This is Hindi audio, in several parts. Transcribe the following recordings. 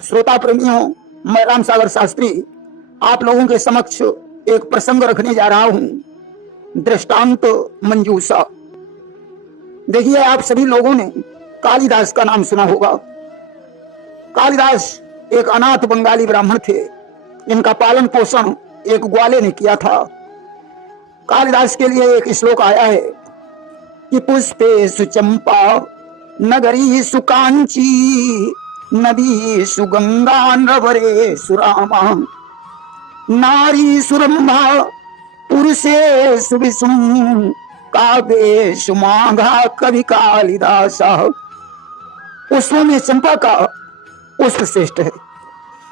श्रोता प्रेमियों, मैं राम सागर शास्त्री आप लोगों के समक्ष एक प्रसंग रखने जा रहा हूं। दृष्टांत मंजूषा। देखिए, आप सभी लोगों ने कालिदास का नाम सुना होगा। कालिदास एक अनाथ बंगाली ब्राह्मण थे, इनका पालन पोषण एक ग्वाले ने किया था। कालिदास के लिए एक श्लोक आया है कि पुष्पे सुचंपा नगरी सुकांची नदी सुगंगा नवरे सुरामा नारी सुरंभा पुरुषे सुविष्णु काव्ये सुमाघा कवि कालिदासा। पुष्पों में चंपा का पुष्प श्रेष्ठ है,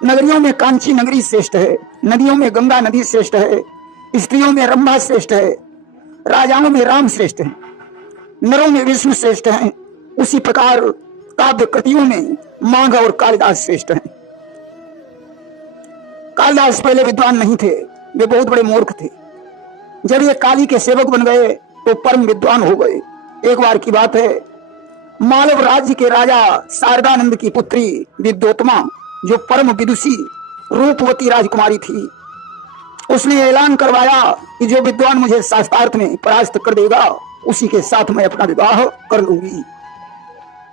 नगरियों में कांची नगरी श्रेष्ठ है, नदियों में गंगा नदी श्रेष्ठ है, स्त्रियों में रंभा श्रेष्ठ है, राजाओं में राम श्रेष्ठ है, नरों में विष्णु श्रेष्ठ हैं। उसी प्रकार काव्य कृतियों में माघ और कालिदास श्रेष्ठ हैं। कालिदास पहले विद्वान नहीं थे, वे बहुत बड़े मूर्ख थे। जब ये काली के सेवक बन गए तो परम विद्वान हो गए। एक बार की बात है, मालव राज्य के राजा शारदानंद की पुत्री विद्योत्मा, जो परम विदुषी रूपवती राजकुमारी थी, उसने ऐलान करवाया कि जो विद्वान मुझे शास्त्रार्थ में परास्त कर देगा उसी के साथ मैं अपना विवाह कर लूंगी।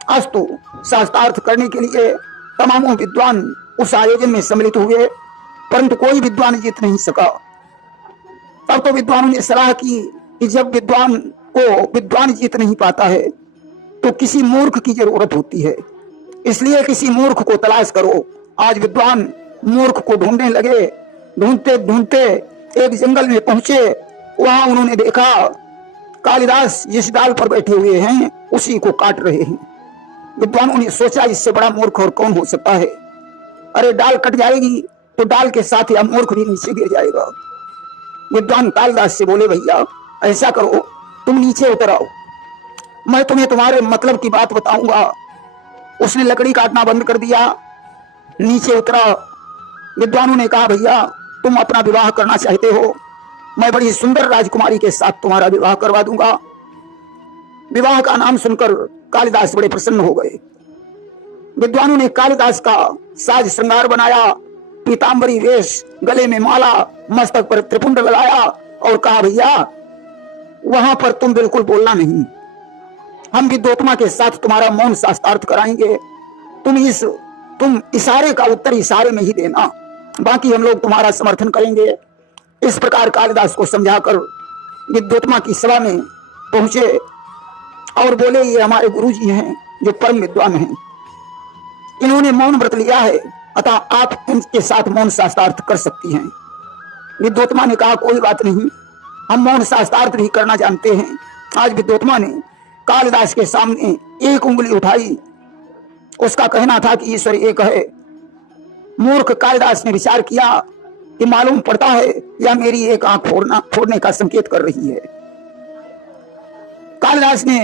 अस्तु, शास्त्रार्थ करने के लिए तमाम विद्वान उस आयोजन में सम्मिलित हुए, परंतु कोई विद्वान जीत नहीं सका। तब तो विद्वानों ने सलाह की कि जब विद्वान को विद्वान जीत नहीं पाता है तो किसी मूर्ख की जरूरत होती है, इसलिए किसी मूर्ख को तलाश करो। आज विद्वान मूर्ख को ढूंढने लगे। ढूंढते ढूंढते एक जंगल में पहुंचे। वहां उन्होंने देखा कालिदास जिस डाल पर बैठे हुए हैं उसी को काट रहे हैं। विद्वानों ने सोचा, इससे बड़ा मूर्ख और कौन हो सकता है। अरे, डाल कट जाएगी तो डाल के साथ यह मूर्ख भी नीचे गिर जाएगा। विद्वान कालिदास से बोले, भैया ऐसा करो, तुम नीचे उतर आओ, मैं तुम्हें तुम्हारे मतलब की बात बताऊंगा। उसने लकड़ी काटना बंद कर दिया, नीचे उतरा। विद्वानों ने कहा, भैया तुम अपना विवाह करना चाहते हो, मैं बड़ी सुंदर राजकुमारी के साथ तुम्हारा विवाह करवा दूंगा। विवाह का नाम सुनकर कालिदास बड़े प्रसन्न हो गए। विद्वानों ने कालिदास का साज श्रृंगार बनाया, पीतांबरी वेश, गले में माला, मस्तक पर त्रिपुंड लगाया और कहा, भैया वहां पर तुम बिल्कुल बोलना नहीं, हम विद्योत्मा के साथ तुम्हारा मौन शास्त्रार्थ कराएंगे। तुम इशारे का उत्तर इशारे में ही देना, बाकी हम लोग तुम्हारा समर्थन करेंगे। इस प्रकार कालिदास को समझाकर विद्योत्मा की सभा में पहुंचे और बोले, ये हमारे गुरुजी हैं जो परम विद्वान हैं, इन्होंने मौन व्रत लिया है, अतः आप इनके साथ मौन शास्त्रार्थ कर सकती हैं। विद्योत्मा ने कहा, कोई बात नहीं, हम मौन शास्त्रार्थ भी करना जानते हैं। आज विद्योत्मा ने कालिदास के सामने एक उंगली उठाई। उसका कहना था कि ईश्वर एक है। मूर्ख कालिदास ने विचार किया कि मालूम पड़ता है या मेरी एक आंख फोड़ने का संकेत कर रही है। कालिदास ने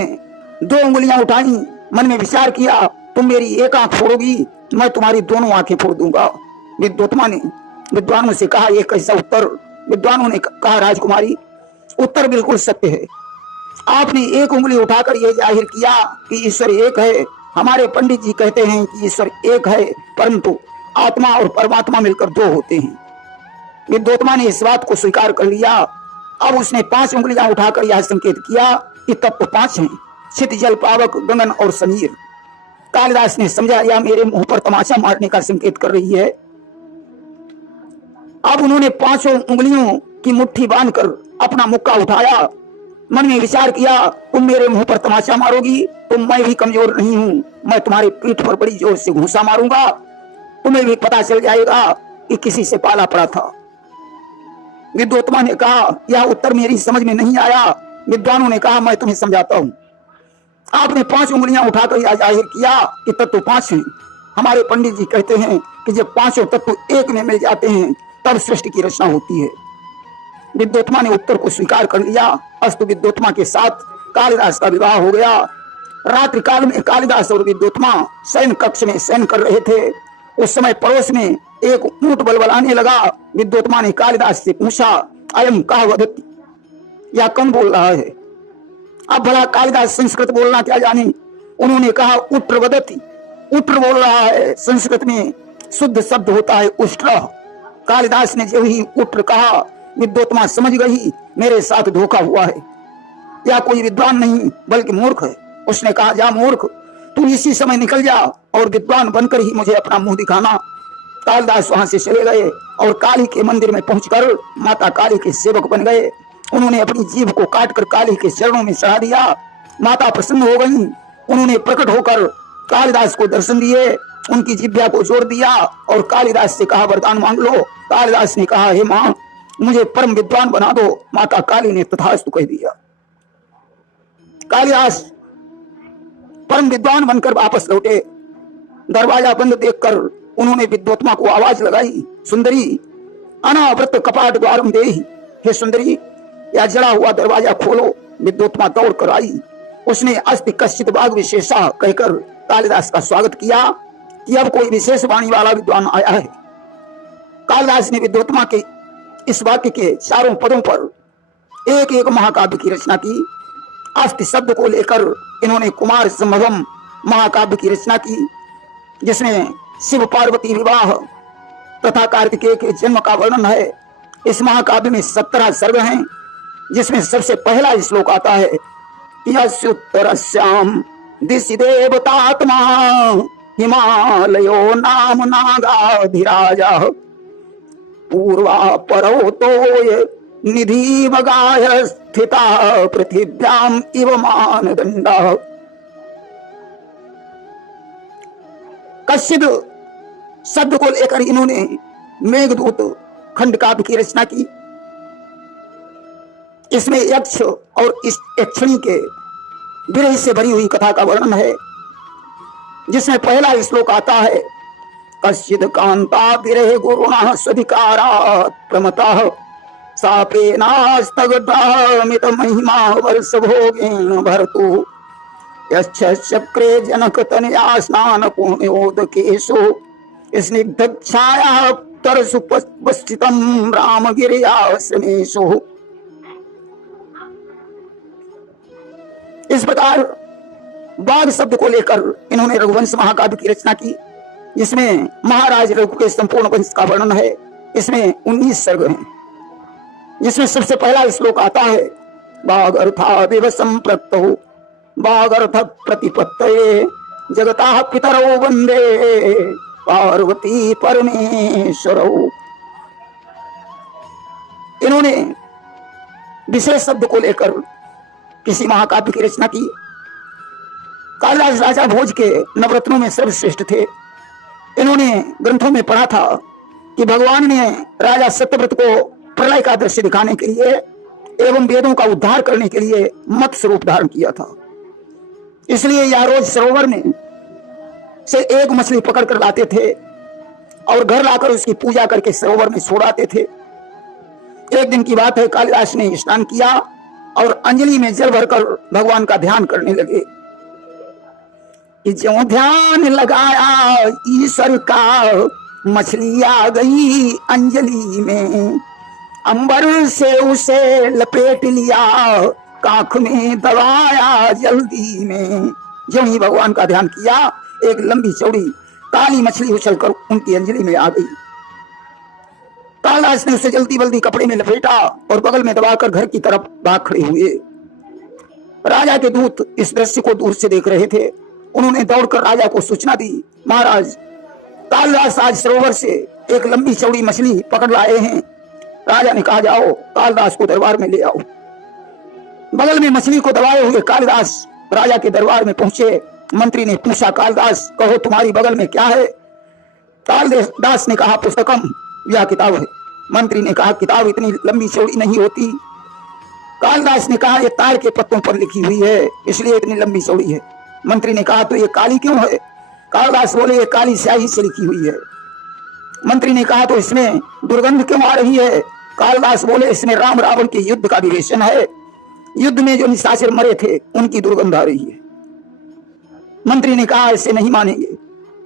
दो उंगलियां उठाई, मन में विचार किया, तुम मेरी एक आंख फोड़ोगी, मैं तुम्हारी दोनों आंखें फोड़ दूंगा। विद्योत्मा ने विद्वानों से कहा, यह कैसा उत्तर। विद्वानों ने कहा, राजकुमारी उत्तर बिल्कुल सत्य है। आपने एक उंगली उठाकर यह जाहिर किया कि ईश्वर एक है। हमारे पंडित जी कहते हैं कि ईश्वर एक है, परंतु आत्मा और परमात्मा मिलकर दो होते हैं। विद्योत्मा ने इस बात को स्वीकार कर लिया। अब उसने 5 उंगलियां उठाकर यह संकेत किया कि तत्व 5 हैं, छित, जल, पावक, गगन और समीर। कालिदास ने समझा, यह मेरे मुंह पर तमाचा मारने का संकेत कर रही है। अब उन्होंने 5 उंगलियों की मुट्ठी बांधकर अपना मुक्का उठाया, मन में विचार किया, तुम मेरे मुंह पर तमाचा मारोगी तो मैं भी कमजोर नहीं हूं, मैं तुम्हारी पीठ पर बड़ी जोर से घूंसा मारूंगा, तुम्हें भी पता चल जाएगा कि किसी से पाला पड़ा था। विद्योत्मा ने कहा, यह उत्तर मेरी समझ में नहीं आया। विद्वानों ने कहा, मैं तुम्हें समझाता हूं। आपने 5 उंगलियां उठाकर यह जाहिर किया कि तत्व 5 हैं। हमारे पंडित जी कहते हैं कि जब 5 तत्व एक में मिल जाते हैं तब सृष्टि की रचना होती है। विद्योत्मा ने उत्तर को स्वीकार कर लिया। अस्तु, विद्योत्मा के साथ कालिदास का विवाह हो गया। रात्रि काल में कालिदास और विद्योत्मा शयन कक्ष में शयन कर रहे थे। उस समय पड़ोस में एक ऊंट बलबलाने लगा। विद्योत्मा ने कालिदास से पूछा, अयम कह वदति, यह कौन बोल रहा है। अब भला कालिदास संस्कृत बोलना क्या जाने। उन्होंने कहा, उट्र वदति, उट्र बोल रहा है। संस्कृत में शुद्ध शब्द होता है उष्ट्र। कालिदास ने जो ही उष्ट्र कहा, विद्वोत्मा समझ गई मेरे साथ धोखा हुआ है, या कोई विद्वान नहीं बल्कि मूर्ख है। उसने कहा, जा मूर्ख, तू इसी समय निकल जा और विद्वान बनकर ही मुझे अपना मुंह दिखाना। कालिदास वहां से चले गए और काली के मंदिर में पहुंचकर माता काली के सेवक बन गए। उन्होंने अपनी जीभ को काटकर काली के चरणों में चढ़ा दिया। माता प्रसन्न हो गई। उन्होंने प्रकट होकर कालिदास को दर्शन दिए, उनकी जिह्वा को जोड़ दिया और कालिदास से कहा, वरदान मांग लो। कालिदास ने कहा, हे मां, मुझे परम विद्वान बना दो। माता काली ने तथास्तु कह दिया। कालिदास परम विद्वान बनकर वापस लौटे। दरवाजा बंद देखकर उन्होंने विद्वोत्मा को आवाज लगाई, सुंदरी, अनावृत कपाट द्वारम देहि। हे सुंदरी, या जड़ा हुआ दरवाजा खोलो। विद्वोत्मा दौड़ कर आई। उसने अस्ति कश्चित भाग विशेषा कहकर कालिदास का स्वागत किया कि अब कोई विशेष वाणी वाला विद्वान आया है। कालिदास ने विद्वोत्मा के इस वाक्य के चारों पदों पर एक एक महाकाव्य की रचना की। अस्ति शब्द को लेकर इन्होंने कुमार संभवम महाकाव्य की रचना की, जिसमें शिव पार्वती विवाह तथा कार्तिकेय के जन्म का वर्णन है। इस महाकाव्य में 17 सर्ग हैं, जिसमें सबसे पहला श्लोक आता है, यस्युत्तरस्याम दिशि देवतात्मा हिमालयो नाम नागाधिराजा पूर्वा पर्वतो निधि बगाय स्थिता पृथिव्याम इव मानदंडा। कश्चिद शब्द को लेकर इन्होंने मेघदूत खंड काव्य की रचना की। इसमें यक्ष और इस यक्षिणी के विरह से भरी हुई कथा का वर्णन है, जिसमें पहला श्लोक आता है, कश्चिद कांता विरह गुरुणः स्वधिकारात् प्रमतः सापेनास्तगमित महिमा वर्ष भोगेन भरतु यश्चक्रे जनक तनया स्नान पुण्योदकेषु स्निग्ध छाया तरसु पस्थितं रामगिर्याश्रमेषु। इस प्रकार बाघ शब्द को लेकर इन्होंने रघुवंश महाकाव्य की रचना की, जिसमें महाराज रघु के संपूर्ण वंश का वर्णन है। इसमें 19 सर्ग हैं, जिसमें सबसे पहला श्लोक आता है, बाघ अर्था दिवसं प्रक्तौ बाघ अर्थ प्रतिपत्तये जगता पितरौ वंदे पार्वती परमेश्वरौ। इन्होंने विशेष शब्द को लेकर किसी महाकाव्य की रचना की। कालिदास राजा भोज के नवरत्नों में सर्वश्रेष्ठ थे। इन्होंने ग्रंथों में पढ़ा था कि भगवान ने राजा सत्यव्रत को प्रलय का दृश्य दिखाने के लिए एवं वेदों का उद्धार करने के लिए मत्स्य रूप धारण किया था। इसलिए यह रोज सरोवर में से एक मछली पकड़ कर लाते थे और घर लाकर उसकी पूजा करके सरोवर में छोड़ाते थे। एक दिन की बात है, कालिदास ने स्नान किया और अंजलि में जल भरकर भगवान का ध्यान करने लगे कि जो ध्यान लगाया ईश्वर का, मछली आ गई अंजलि में, अंबर से उसे लपेट लिया, काख में दबाया जल्दी में। जो ही भगवान का ध्यान किया, एक लंबी चौड़ी काली मछली उछलकर उनकी अंजलि में आ गई। कालिदास ने उसे जल्दी बल्दी कपड़े में लपेटा और बगल में दबाकर घर की तरफ भाग खड़े हुए। राजा के दूत इस दृश्य को दूर से देख रहे थे। उन्होंने दौड़कर राजा को सूचना दी, महाराज, कालिदास आज सरोवर से एक लंबी चौड़ी मछली पकड़ लाए हैं। राजा ने कहा, जाओ कालिदास को दरबार में ले आओ। बगल में मछली को दबाए हुए कालिदास राजा के दरबार में पहुंचे। मंत्री ने पूछा, कालिदास, कहो तुम्हारी बगल में क्या है? कालिदास ने कहा, पुस्तकम, यह किताब है। मंत्री ने कहा, किताब इतनी लंबी चौड़ी नहीं होती। कालिदास ने कहा, ये ताड़ के पत्तों पर लिखी हुई है, इसलिए इतनी लंबी चौड़ी है। मंत्री ने कहा, तो ये काली क्यों है? कालिदास बोले, ये काली स्याही से लिखी हुई है। मंत्री ने कहा, तो इसमें दुर्गंध क्यों आ रही है? कालिदास बोले, इसमें राम रावण के युद्ध का विवेचन है। युद्ध में जो निशाचर मरे थे उनकी दुर्गंध आ रही है। मंत्री ने कहा, ऐसे नहीं मानेंगे,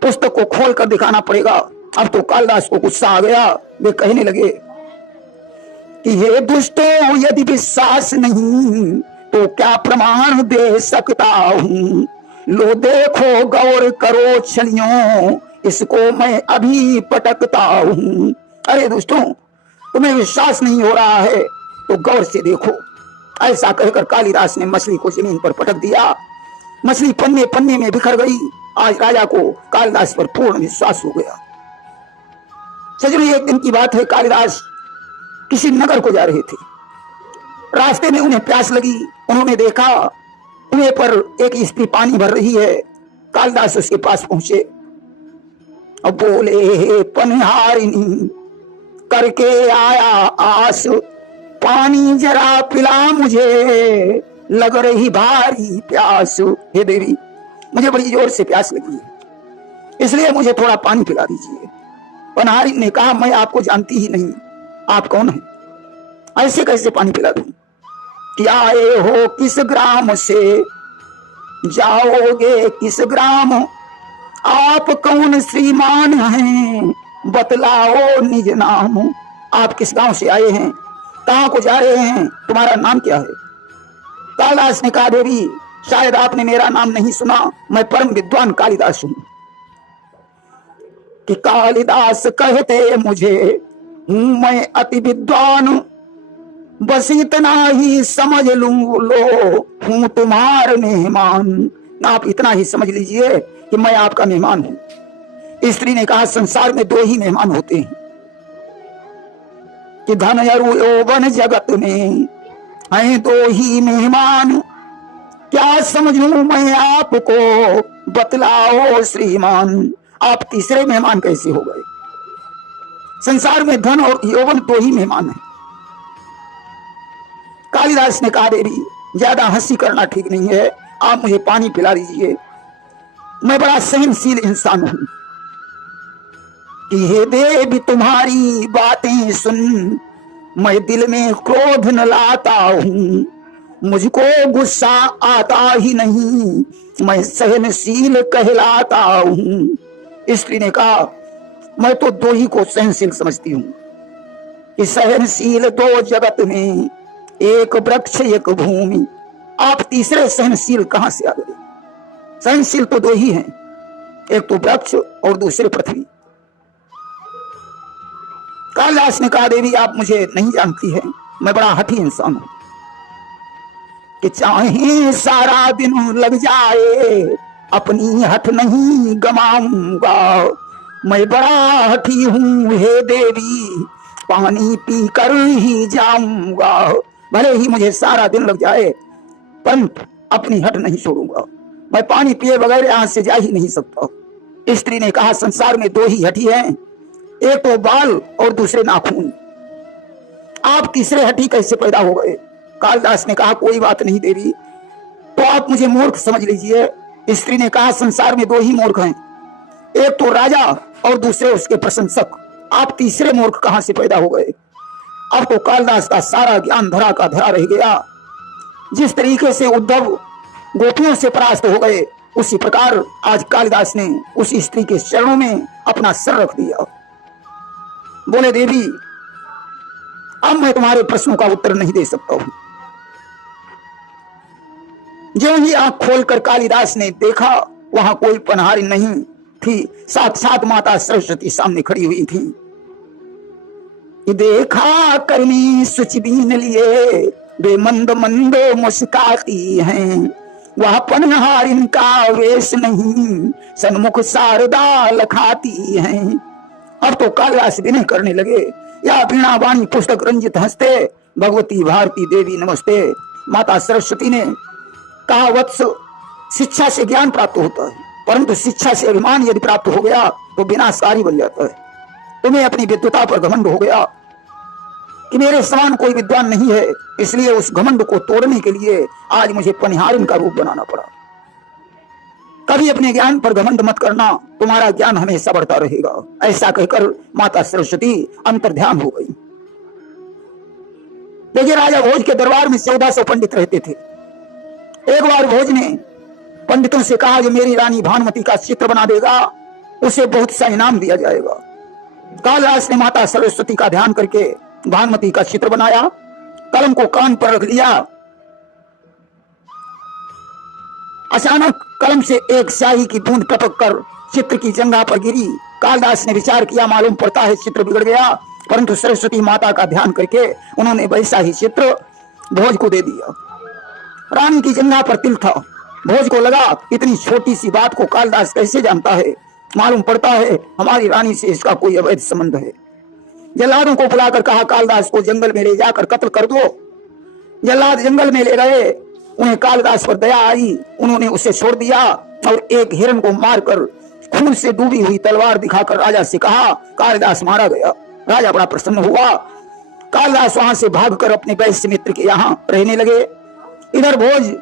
पुस्तक को खोल कर दिखाना पड़ेगा। अब तो कालिदास को गुस्सा आ गया। वे कहने लगे कि हे दुष्टों, यदि विश्वास नहीं तो क्या प्रमाण दे सकता हूं। लो देखो, गौर करो छलियों, इसको मैं अभी पटकता हूं। अरे दुष्टों, तुम्हें विश्वास नहीं हो रहा है तो गौर से देखो। ऐसा कहकर कालिदास ने मछली को जमीन पर पटक दिया। मछली पन्ने पन्ने में बिखर गई। आज राजा को कालिदास पर पूर्ण विश्वास हो गया। सजनी, एक दिन की बात है, कालिदास किसी नगर को जा रहे थे। रास्ते में उन्हें प्यास लगी। उन्होंने देखा कुएं पर एक स्त्री पानी भर रही है। कालिदास उसके पास पहुंचे और बोले, पनिहारिणी करके आया आस, पानी जरा पिला मुझे, लग रही भारी प्यास। हे देवी, मुझे बड़ी जोर से प्यास लगी है, इसलिए मुझे थोड़ा पानी पिला दीजिए। पनिहारिणी ने कहा, मैं आपको जानती ही नहीं, आप कौन हैं? ऐसे कैसे पानी पिला दूं? कि आए हो किस ग्राम से, जाओगे किस ग्राम, आप कौन श्रीमान हैं, बतलाओ निज नाम। आप किस गांव से आए हैं, कहां को जा रहे हैं, तुम्हारा नाम क्या है? कालिदास ने कहा, देवी शायद आपने मेरा नाम नहीं सुना, मैं परम विद्वान कालिदास हूं। कि कालिदास कहते मुझे, हूं मैं अति विद्वान, बस इतना ही समझ लूं, लो हूं तुम्हारे मेहमान। आप इतना ही समझ लीजिए कि मैं आपका मेहमान हूं। स्त्री ने कहा, संसार में दो ही मेहमान होते हैं, कि धन अरु यौवन जगत में हैं दो ही मेहमान। क्या समझूं मैं आपको, बतलाओ श्रीमान। आप तीसरे मेहमान कैसे हो गए? संसार में धन और यौवन दो ही मेहमान हैं। कालिदास ने कहा, देवी ज्यादा हंसी करना ठीक नहीं है, आप मुझे पानी पिला दीजिए, मैं बड़ा सहनशील इंसान हूं। कि हे देवी तुम्हारी बातें सुन, मैं दिल में क्रोध न लाता हूं, मुझको गुस्सा आता ही नहीं, मैं सहनशील कहलाता हूं। स्त्री ने कहा, मैं तो दो ही को सहनशील समझती हूं, कि सहनशील दो जगत में, एक वृक्ष एक भूमि। आप तीसरे सहनशील कहां से आ गए? सहनशील तो दो ही हैं, एक तो वृक्ष और दूसरे पृथ्वी। कालिदास ने कहा, देवी आप मुझे नहीं जानती है, मैं बड़ा हठी इंसान हूं, कि चाहे सारा दिन लग जाए, अपनी हठ नहीं गमाऊंगा। मैं बड़ा हठी हूं हे देवी, पानी पी कर ही जाऊंगा। भले ही मुझे सारा दिन लग जाए, परंतु अपनी हठ नहीं छोड़ूंगा। मैं पानी पिए बगैर यहां से जा ही नहीं सकता। स्त्री ने कहा, संसार में दो ही हठी हैं, एक तो बाल और दूसरे नाखून। आप तीसरे हठी कैसे पैदा हो गए? कालिदास ने कहा, कोई बात नहीं देवी, तो आप मुझे मूर्ख समझ लीजिए। स्त्री ने कहा, संसार में दो ही मूर्ख हैं, एक तो राजा और दूसरे उसके प्रशंसक। आप तीसरे मूर्ख कहां से पैदा हो गए? अब तो कालिदास का सारा ज्ञान धरा का धरा रह गया। जिस तरीके से उद्धव गोपियों से परास्त हो गए, उसी प्रकार आज कालिदास ने उस स्त्री के चरणों में अपना सर रख दिया। बोले, देवी अब मैं तुम्हारे प्रश्नों का उत्तर नहीं दे सकता हूं। जो ही आंख खोलकर कालिदास ने देखा, वहां कोई पनहारी नहीं थी, साक्षात माता सरस्वती सामने खड़ी हुई थी। देखा करनी सुच बीन लिए, वे मंद मंद मुस्काती हैं, वह पनहारिन का वेश नहीं, सन्मुख शारदा लखाती हैं। अब तो कालिदास विनय करने लगे, या वीणा वाणी पुस्तक रंजित हंसते, भगवती भारती देवी नमस्ते। माता सरस्वती ने कहा, वत्स शिक्षा से ज्ञान प्राप्त होता है, परंतु शिक्षा से अभिमान यदि प्राप्त हो गया तो विनाशकारी बन जाता है। तुम्हें अपनी विद्वता पर घमंड हो गया कि मेरे समान कोई विद्वान नहीं है, इसलिए उस घमंड को तोड़ने के लिए आज मुझे पनिहारिन का रूप बनाना पड़ा। कभी अपने ज्ञान पर घमंड मत करना, तुम्हारा ज्ञान हमेशा बढ़ता रहेगा। ऐसा कहकर माता सरस्वती अंतर्ध्यान हो गई। देखिए, राजा भोज के दरबार में 1400 पंडित रहते थे। एक बार भोज ने पंडितों से कहा, जो मेरी रानी भानुमति का चित्र बना देगा उसे बहुत सा इनाम दिया जाएगा। कालिदास ने माता सरस्वती का ध्यान करके भानुमति का चित्र बनाया, कलम को कान पर रख लिया। अचानक कलम से एक स्याही की बूंद टपक कर चित्र की जंघा पर गिरी। कालिदास ने विचार किया, मालूम पड़ता है चित्र बिगड़ गया, परंतु सरस्वती माता का ध्यान करके उन्होंने वैसा ही चित्र भोज को दे दिया। रानी की जंघा पर तिल था। भोज को लगा इतनी छोटी सी बात को कालिदास कैसे जानता है, मालूम पड़ता है हमारी रानी से इसका कोई अवैध संबंध है। जल्लादों को बुलाकर कहा कालिदास को जंगल में ले जाकर कत्ल कर दो। जल्लाद जंगल में ले गए, उन्हें कालिदास पर दया आई, उन्होंने उसे छोड़ दिया और एक हिरण को मारकर खून से डूबी हुई तलवार दिखाकर राजा से कहा कालिदास मारा गया। राजा बड़ा प्रसन्न हुआ। कालिदास वहां से भागकर अपने वैश्य मित्र के यहाँ रहने लगे। इधर भोज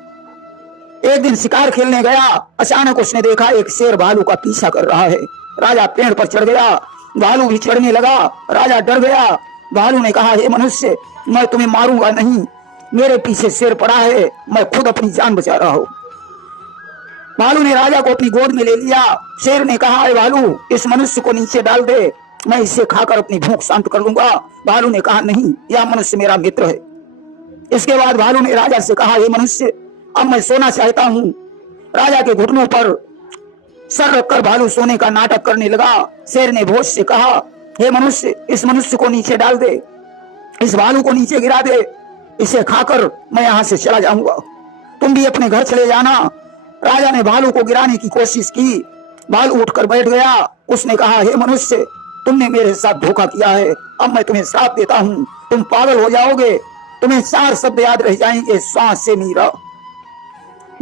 एक दिन शिकार खेलने गया। अचानक उसने देखा एक शेर भालू का पीछा कर रहा है। राजा पेड़ पर चढ़ गया, भालू भी चढ़ने लगा। राजा डर गया। भालू ने कहा हे मनुष्य, मैं तुम्हें मारूंगा नहीं, मेरे पीछे शेर पड़ा है, मैं खुद अपनी जान बचा रहा हूं। भालू ने राजा को अपनी गोद में ले लिया। शेर ने कहा हे भालू, इस मनुष्य को नीचे डाल दे, मैं इसे खाकर अपनी भूख शांत कर लूंगा। भालू ने कहा नहीं, यह मनुष्य मेरा मित्र है। इसके बाद भालू ने राजा से कहा हे मनुष्य, अब मैं सोना चाहता हूं। राजा के घुटनों पर सर रखकर भालू सोने का नाटक करने लगा। शेर ने भोज से कहा हे मनुष्य, इस मनुष्य को नीचे डाल दे, इस भालू को नीचे गिरा दे, इसे खाकर मैं यहां से चला जाऊंगा, तुम भी अपने घर चले जाना। राजा ने भालू को गिराने की कोशिश की। भालू उठकर बैठ गया। उसने कहा हे मनुष्य, तुमने मेरे साथ धोखा किया है, अब मैं तुम्हें श्राप देता हूं, तुम पागल हो जाओगे। तुम्हें 4 शब्द याद रह जाएंगे, श्वास से मीरा।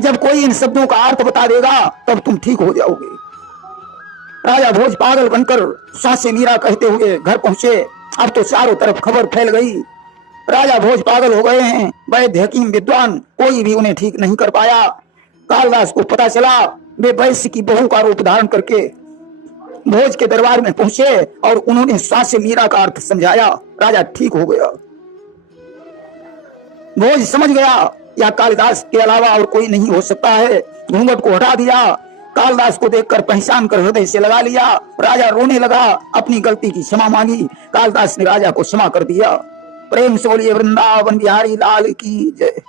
जब कोई इन शब्दों का अर्थ बता देगा तब तुम ठीक हो जाओगे। राजा भोज पागल बनकर श्वास से मीरा कहते हुए घर पहुंचे। अब तो चारों तरफ खबर फैल गई, राजा भोज पागल हो गए हैं। वैद्य हकीम विद्वान कोई भी उन्हें ठीक नहीं कर पाया। कालिदास को पता चला। वे वैश्य की बहू का रूप धारण करके भोज के दरबार में पहुंचे और उन्होंने श्वास से मीरा का अर्थ समझाया। राजा ठीक हो गया। भोज समझ गया या कालिदास के अलावा और कोई नहीं हो सकता है। घूंघट को हटा दिया। कालिदास को देखकर पहचान कर हृदय से लगा लिया। राजा रोने लगा, अपनी गलती की क्षमा मांगी। कालिदास ने राजा को क्षमा कर दिया। प्रेम से बोलिए वृंदावन बिहारी लाल की जय।